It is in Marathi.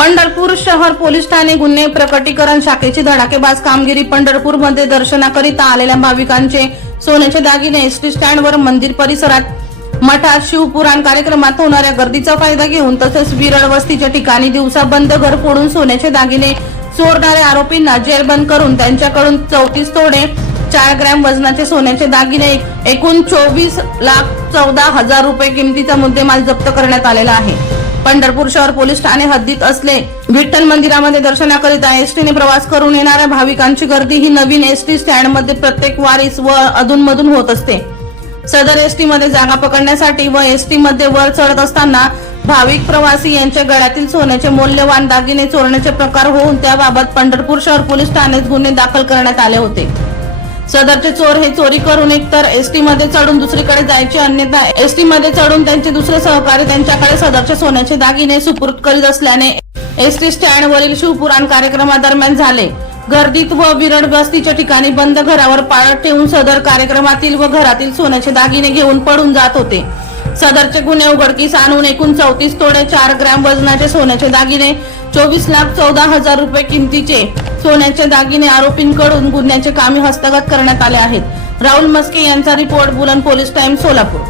पंढरपूर शहर पोलीस ठाणे गुन्हे प्रकटीकरण शाखेची धडाकेबाज कामगिरी पंढरपूरमध्ये दर्शनाकरिता आलेल्या भाविकांचे सोन्याचे दागिने एसटी स्टँडवर मंदिर परिसरात. मठात शिवपुराण कार्यक्रमात होणाऱ्या गर्दीचा फायदा घेऊन तसेच विरळ वस्तीच्या ठिकाणी दिवसा बंद घर फोडून सोन्याचे दागिने चोरणाऱ्या आरोपींना जेरबंद करून त्यांच्याकडून चौतीस तोडे चार ग्रॅम वजनाचे सोन्याचे दागिने एकूण चोवीस लाख चौदा हजार रुपये किमतीचा मुद्देमाल जप्त करण्यात आलेला आहे. पंढरपूर शहर पोलीस ठाणे हद्दीत असले विठ्ठल मंदिरामध्ये दर्शनाकरिता एसटीने प्रवास करून येणाऱ्या भाविकांची गर्दी ही नवीन एसटी स्टँडमध्ये प्रत्येक वारीस व अधूनमधून होत असते. सदर एसटी मध्ये जागा पकडण्यासाठी व एसटी मध्ये वर चढत असताना भाविक प्रवासी यांच्या गळ्यातील सोन्याचे मौल्यवान दागिने चोरण्याचे प्रकार होऊन त्याबाबत पंढरपूर शहर पोलीस ठाण्यात गुन्हे दाखल करण्यात आले होते. सदरचे चोर हे चोरी करून एकतर एसटी मध्ये चढून दुसरीकडे जायचे अन्यथा एसटी मध्ये चढून त्यांचे दुसरे सहकारी त्यांच्याकडे सदरचे सोन्याचे दागिने सुपूर्द करीत असल्याने एसटी स्टँड वरील शिवपुराण कार्यक्रमादरम्यान झाले. गर्दीत व विरळ गस्तीच्या ठिकाणी बंद घरावर पाळत ठेवून सदर कार्यक्रमातील व घरातील सोन्याचे दागिने घेऊन पडून जात होते. सदरचे गुन्हे उघडकीस आणून एकूण चौतीस तोडे चार ग्रॅम वजनाचे सोन्याचे दागिने चोवीस लाख चौदा हजार रुपये किमतीचे सोन्याचे दागिने आरोपींकडून गुन्ह्याचे कामे हस्तगत करण्यात आले आहेत. राहुल मस्के यांचा रिपोर्ट बुलन पोलीस टाइम सोलापूर.